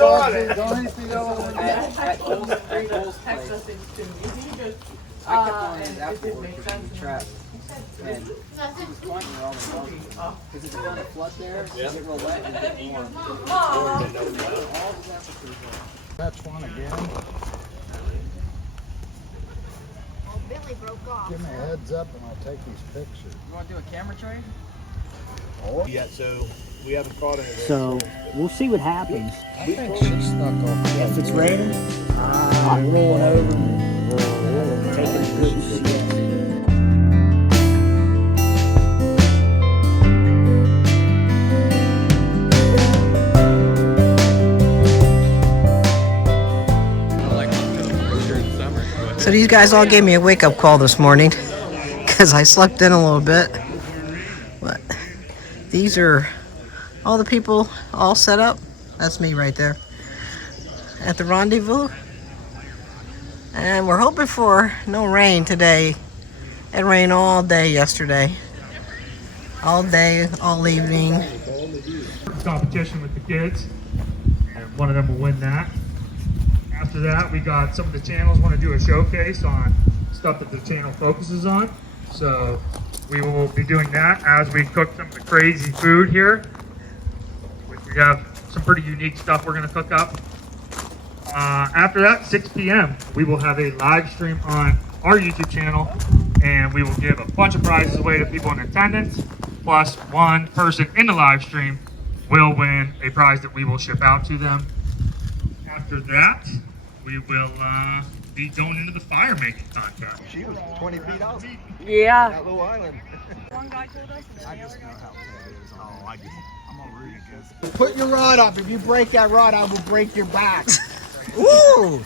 on it. I kept on his afterwards because he trapped. And he was pointing where all the bugs were. Because it's kind of flood there, so you get real wet and get warm. That's one again. Oh, Billy broke off. Give me a heads up and I'll take these pictures. You want to do a camera trade? Oh, yeah, so we haven't caught anything. So we'll see what happens. I think she snuck off. If it's raining, I'm rolling over and taking a good shit. So these guys all gave me a wake-up call this morning because I slept in a little bit. But these are all the people all set up. That's me right there at the Rendezvous. And we're hoping for no rain today. It rained all day yesterday. All day, all evening. Competition with the kids, and one of them will win that. After that, we got some of the channels want to do a showcase on stuff that the channel focuses on. So we will be doing that as we cook some of the crazy food here. Which we have some pretty unique stuff we're going to cook up. After that, 6 p.m., we will have a live stream on our YouTube channel, and we will give a bunch of prizes away to people in attendance. Plus, one person in the live stream will win a prize that we will ship out to them. After that, we will be going into the fire making contest. She was 20 feet out. Yeah. That little island. One guy told us. I just know how it is. Oh, I'm over it. Put your rod up. If you break that rod, I will break your back. Ooh!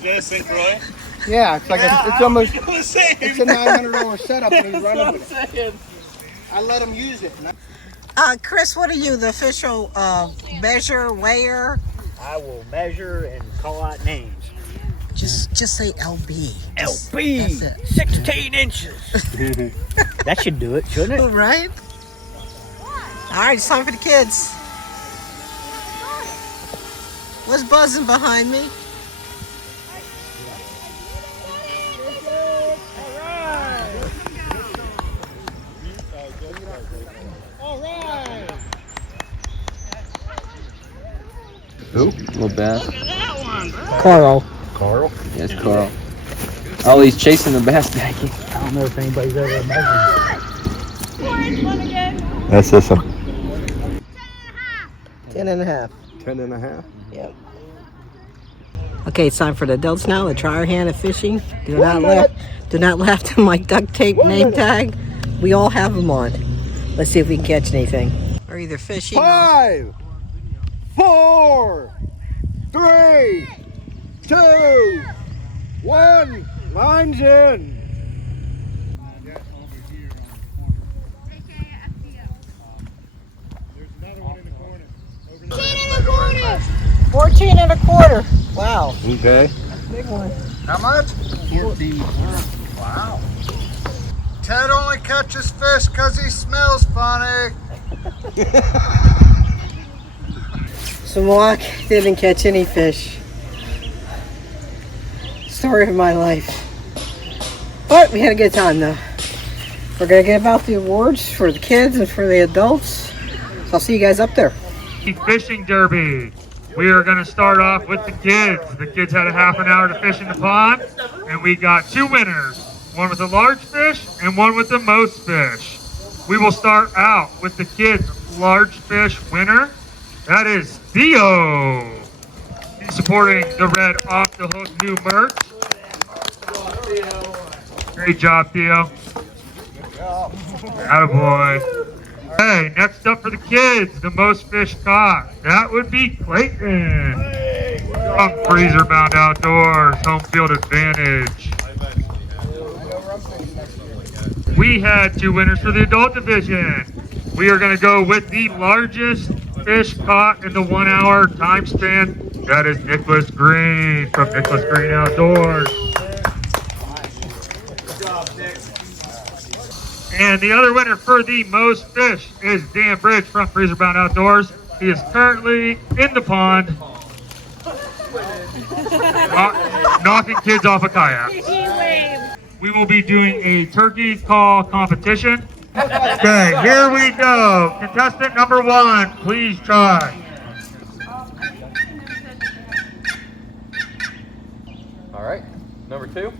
Just think, Roy. Yeah, it's like it's almost it's a Same. $900 setup and he's running with it. I let him use it. Chris, what are you, the official measure, weigher? I will measure and call out names. Just say LB. LB, That's it. 16 inches. That should do it, shouldn't it? Right? All right, it's time for the kids. What's buzzing behind me? Who? Little bass. Carl. Carl? Yes, Carl. Oh, he's chasing the bass back. I don't know if anybody's ever measured. That's this one. 10 and a half. 10 and a half? Yep. Okay, it's time for the adults now to try our hand at fishing. Do not laugh to my duct tape name tag. We all have them on. Let's see if we can catch anything. We're either fishing 5, 4, 3, 2, 1. Line's in. 14 and a quarter. Wow. Okay. Big one. How much? 14. Wow. Ted only catches fish because he smells funny. So Mark didn't catch any fish. Story of my life. But we had a good time though. We're gonna give out the awards for the kids and for the adults. So I'll see you guys up there. Fishing derby. We are going to start off with the kids. The kids had a half an hour to fish in the pond, and we got 2 winners. One with the large fish and one with the most fish. We will start out with the kids' large fish winner. That is Theo. He's supporting the Red Off the Hook new merch. Great job, Theo. Attaboy. Hey, next up for the kids, the most fish caught. That would be Clayton. From Freezer Bound Outdoors, home field advantage. We had 2 winners for the adult division. We are going to go with the largest fish caught in the 1 hour time span. That is Nicholas Green from Nicholas Green Outdoors. And the other winner for the most fish is Dan Bridge from Freezer Bound Outdoors. He is currently in the pond, knocking kids off a kayak. We will be doing a turkey call competition. Okay, here we go. Contestant number 1, please try. All right, number 2.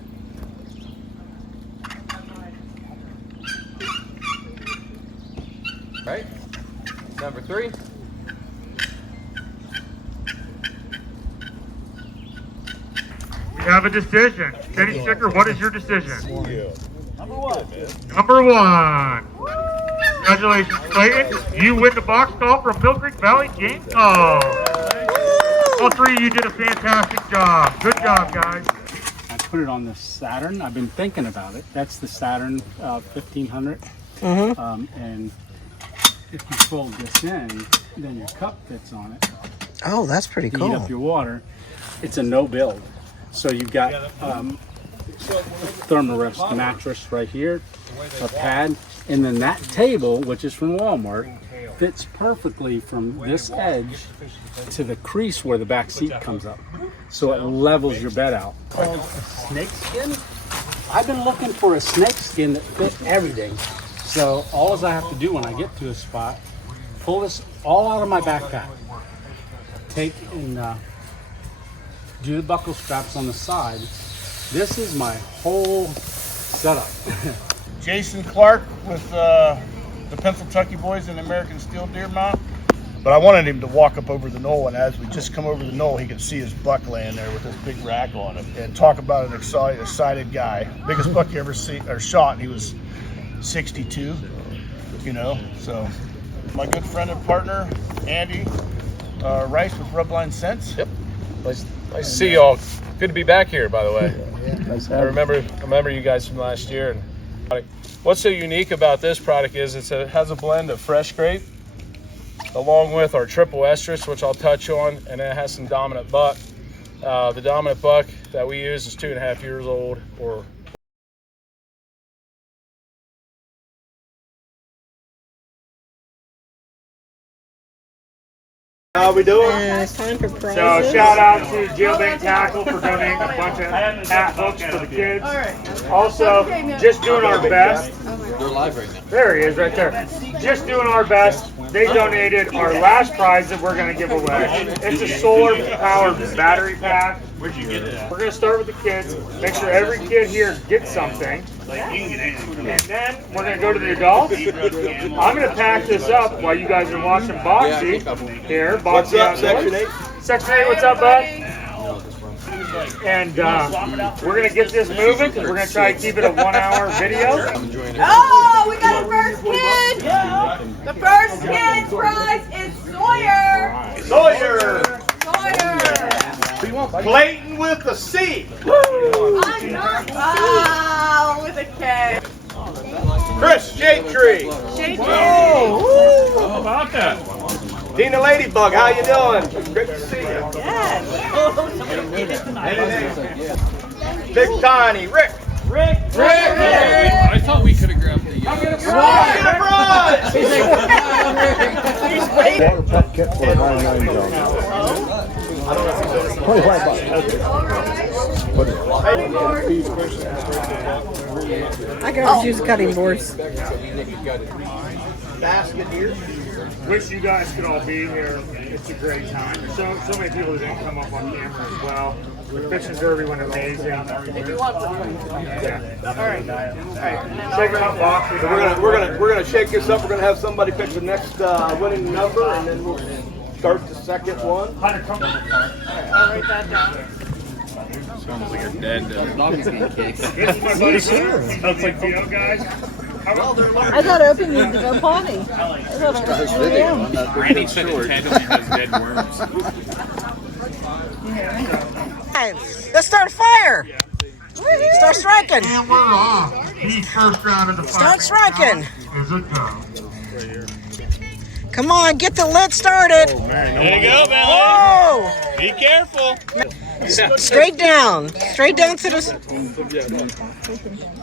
Right, number 3. We have a decision. Kenny Sticker, what is your decision? Number 1, man. Number 1. Congratulations, Clayton. You win the box call from Mill Creek Valley Game Call. All 3 of you did a fantastic job. Good job, guys. I put it on the Saturn. I've been thinking about it. That's the Saturn 1500. And if you fold this in, then your cup fits on it. Oh, that's pretty To heat up your water. It's a no build. So you've got Thermarest mattress right here, a pad, and then that table, which is from Walmart, fits perfectly from this edge to the crease where the back seat comes up. So it levels your bed out. Called a snake skin. I've been looking for a snake skin that fit everything. So all I have to do when I get to a spot, pull this all out of my backpack, take and do the buckle straps on the side. This is my whole setup. Jason Clark with the Pennsylvania Boys in American Steel Deer Mount. But I wanted him to walk up over the knoll, and as we just come over the knoll, he could see his buck laying there with this big rack on it. And talk about an excited guy. Biggest buck you ever shot, and he was 62, you know. So my good friend and partner, Andy Rice with Rubline Scents. Yep. Nice to see you all. Good to be back here, by the way. I remember you guys from last year. And what's so unique about this product is it has a blend of fresh grape along with our triple estrus, which I'll touch on, and it has some dominant buck. The dominant buck that we use is 2.5 years old, or How we doing? It's time for prizes. So shout out to Jailbait Tackle for donating a bunch of hat hooks for the kids. Also, just doing our best. they're live right now. There he is, right there. Just doing our best. They donated our last prize that we're going to give away. It's a solar-powered battery pack. Where'd you get that? We're going to start with the kids. Make sure every kid here gets something. And then we're going to go to the adults. I'm going to pack this up while you guys are watching Boxy here. Boxy What's up, Outdoors. Section 8? Section 8, what's up, bud? And we're going to get this moving because we're going to try to keep it a 1-hour video. Oh, we got a first kid. The first kid's prize is Sawyer. Sawyer! Sawyer. Clayton with the C. I'm not. Oh, with a K. Chris Shade-Tree. How about that? Tina Ladybug, how you doing? Great to see you. Yes. Big Tiny, Rick. Rick! I thought we could have grabbed the Water pump kit for $99. I can always use cutting boards. Basket here. Wish you guys could all be here. It's a great time. There's so many people who didn't come up on camera as well. The fishing derby went amazing. If you want all right. Check it out, Boxy. So we're gonna shake this up. We're gonna have somebody pick the next winning number, and then we'll start the second one. I'll write that down. Sounds like a dead This is my buddy Connor. Sounds like Theo, guys. I thought open means to go potty. Randy said it tentatively has dead worms. Let's start a fire. Start striking. And we're off. The first round of the Start striking. is a go. Come on, get the lid started. There you go, Billy. Whoa! Be careful. Straight down to the.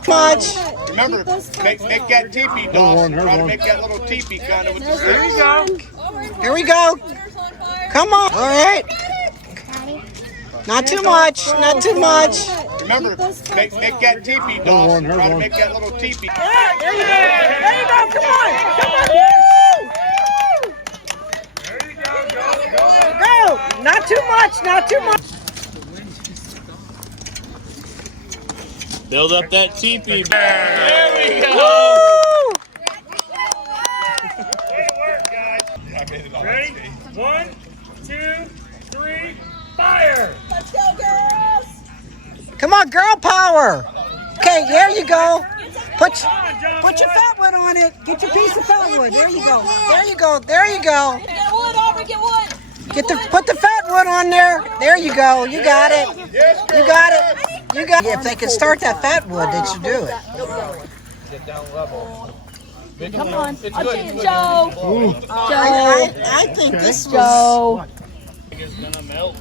Much. Remember, make that teepee, dog. Try to make that little teepee kind of with the Here we go. Here we go. Come on. All right. Not too much. Not too much. Remember, make that teepee, dog. Try to make that little teepee. There you go. There you go. Come on. Come on. Woo! Go. Not too much. Not too much. Build up that teepee. There we go. Ready? 1, 2, 3, fire! Let's go, girls! Come on, girl power. Okay, there you go. Put your fat wood on it. Get your piece of fat wood. There you go. There you go. There you go. Get wood, Aubrey, get wood! Put the fat wood on there. There you go. You got it. You got it. You got it. If they can start that fat wood, they should do it. Get down level. Come on. It's good. Joe! I think this was. It's gonna melt.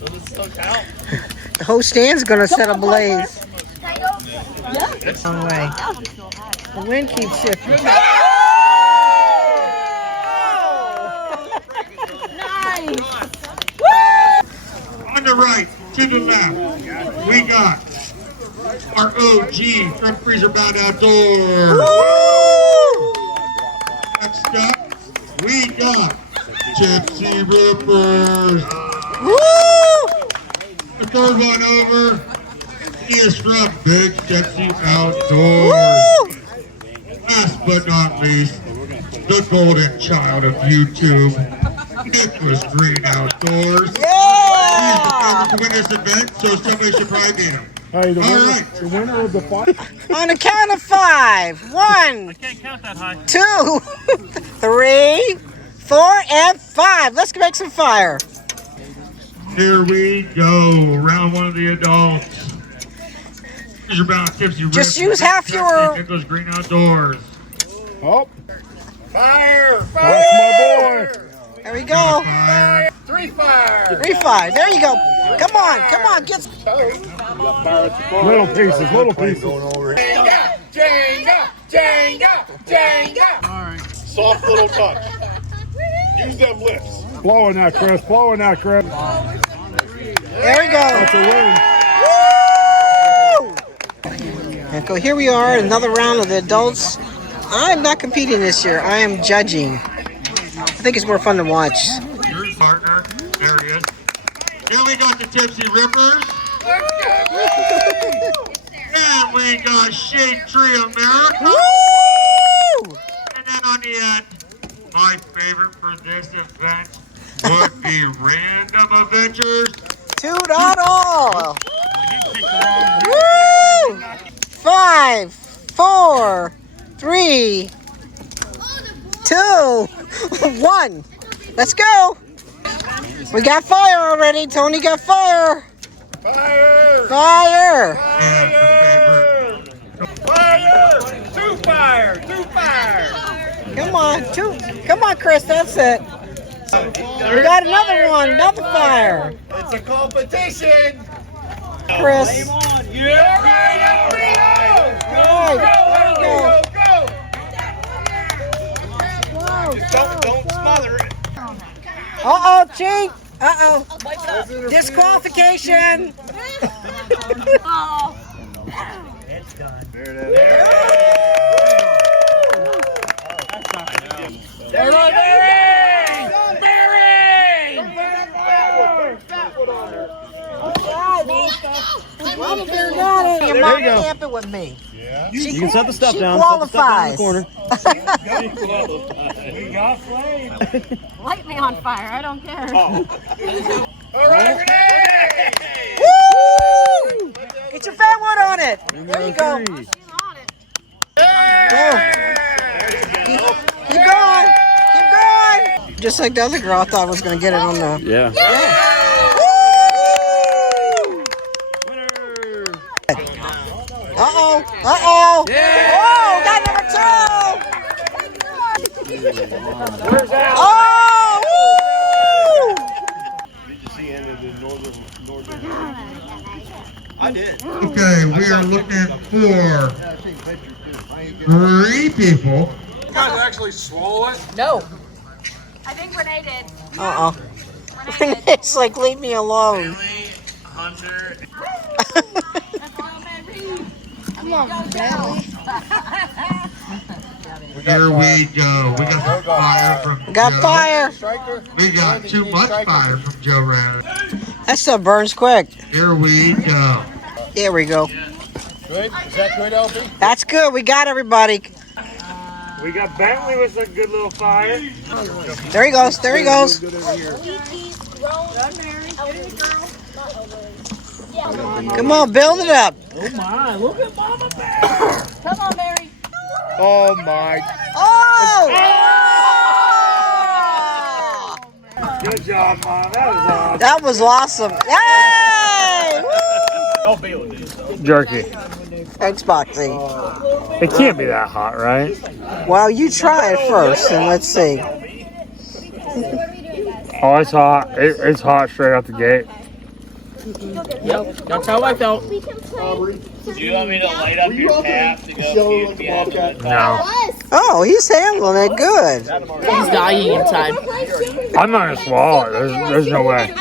Does it still count? The whole stand's gonna set ablaze. Yeah. Wrong way. The wind keeps shifting. Nice! On the right, to the left, we got our OG from Freezer Bound Outdoors. Next up, we got Gypsy Rippers. The third one over is from Big Gypsy Outdoors. Last but not least, the golden child of YouTube, Nicholas Green Outdoors. He's the favorite to win this event, so somebody should probably beat him. Hey, the winner of the fight. On the count of 5. 1, I can't count that high. 2, 3, 4, and 5. Let's make some fire. Here we go, round one of the adults. Freezer Bound Gypsy Rippers. Just use half your. Nicholas Green Outdoors. Oh, Fire! that's my boy. There we go. 3 fire! 3, 5. There you go. Come on. Come on. Get. Little pieces, little pieces. Soft little touch. Use them lips. Blowing that, Chris. Blowing that, Chris. There we go. That's a win. And so here we are, another round of the adults. I'm not competing this year. I am judging. I think it's more fun to watch. Your partner, there he is. Then we got the Gypsy Rippers. And we got Shade Tree America. Woo! And then on the end, my favorite for this event would be Random Adventures. 2.0. Woo! 5, 4, 3, 2, 1. Let's go. We got fire already. Tony got fire. Fire! Fire. Fire! 2 fire! 2 fire! Come on. 2. Come on, Chris. That's it. We got another one. Another fire. It's a competition! Chris. Yeah! Right. Go! Don't smother it. Uh-oh, cheat. Uh-oh. Disqualification. Mama Bear got it. Your mom camp it with me. You can set the stuff She down. qualifies. Set the stuff down in the corner. We got flame. Light me on fire, I don't care. All right, Renee! Woo! Get your fat wood on it. There you go. Keep going. Keep going. Just like the other girl, I thought was going to get it on the. Yeah. Uh-oh. Uh-oh. Yeah. Oh, got number 2. Oh, woo! for 3 people. You guys actually swallow it? No. I think Renee did. Uh-uh. It's like, leave me alone. Hunter. Come on, Bentley. Here we go. We got fire from Got Joe. fire. We got too much fire from Joe Rand. That stuff burns quick. Here we go. There we go. Good? Is that good, LB? That's good. We got everybody. We got Bentley with a good little fire. There he goes. There he goes. Come on, build it up. Oh my, look at Mama Bear. Come on, Mary. Oh my. Oh! Good job, Mom. That was awesome. That was awesome. Yay! LB will do so. Jerky. Xboxing. It can't be that hot, right? Well, you try it first and let's see. Oh, it's hot. It's hot straight out the gate. Yep, that's how I felt. Do you want me to light up your path to go keep No. Oh, he's handling it good. He's dying inside. I'm not gonna swallow it. There's no way.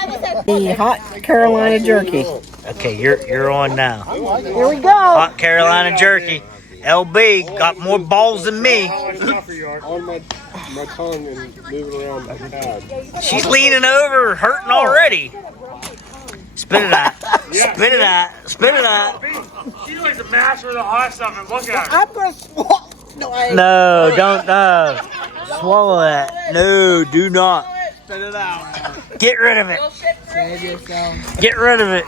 The hot Carolina jerky. Okay, you're on now. Here we go. Hot Carolina jerky. LB got more balls than me. On my tongue and moving around the pad. She's leaning over, hurting already. Spit it out. Spit it out. Spit it out. She likes to master the hot stuff and look at it. I'm gonna swallow. No, don't. Swallow that. No, do not. Spit it out. Get rid of it. Get rid of it.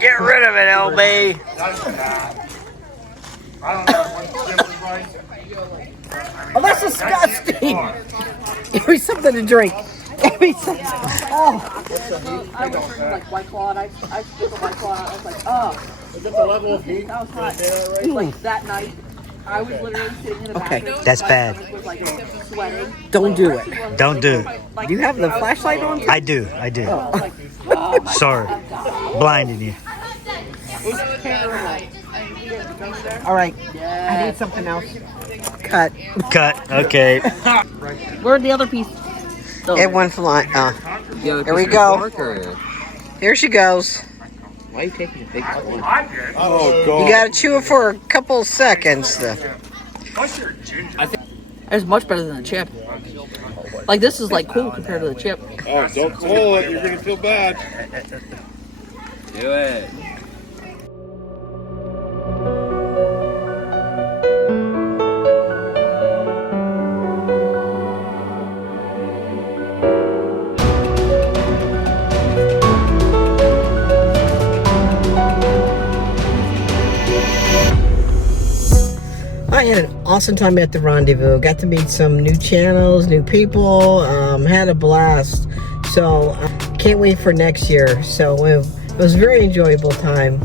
Get rid of it, LB. Oh, that's disgusting. Give me something to drink. Give me something. Oh. I was like White Claw, and I spit the White Claw out. I was like, oh. Is that the level of heat? That was hot. Like that night, I was literally sitting in a Okay, bathroom. that's My bad. stomach was like sweating. Don't do it. Don't do it. Do you have the flashlight on? I do. Sorry. Blinding you. All right. I need something else. Cut. Cut. Okay. Where'd the other piece? It went flying. Here we go. Here she goes. Why are you taking a big one? Oh, God. You gotta chew it for a couple of seconds. It's much better than the chip. Like, this is like cool compared to the chip. Oh, don't swallow it. You're going to feel bad. Do it. I had an awesome time at the Rendezvous. Got to meet some new channels, new people. Had a blast. So can't wait for next year. So it was a very enjoyable time.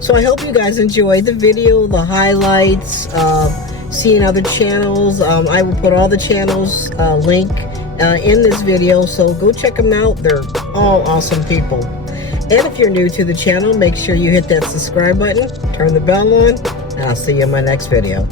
So I hope you guys enjoyed the video, the highlights, seeing other channels. I will put all the channels link in this video. So go check them out. They're all awesome people. And if you're new to the channel, make sure you hit that subscribe button, turn the bell on, and I'll see you in my next video.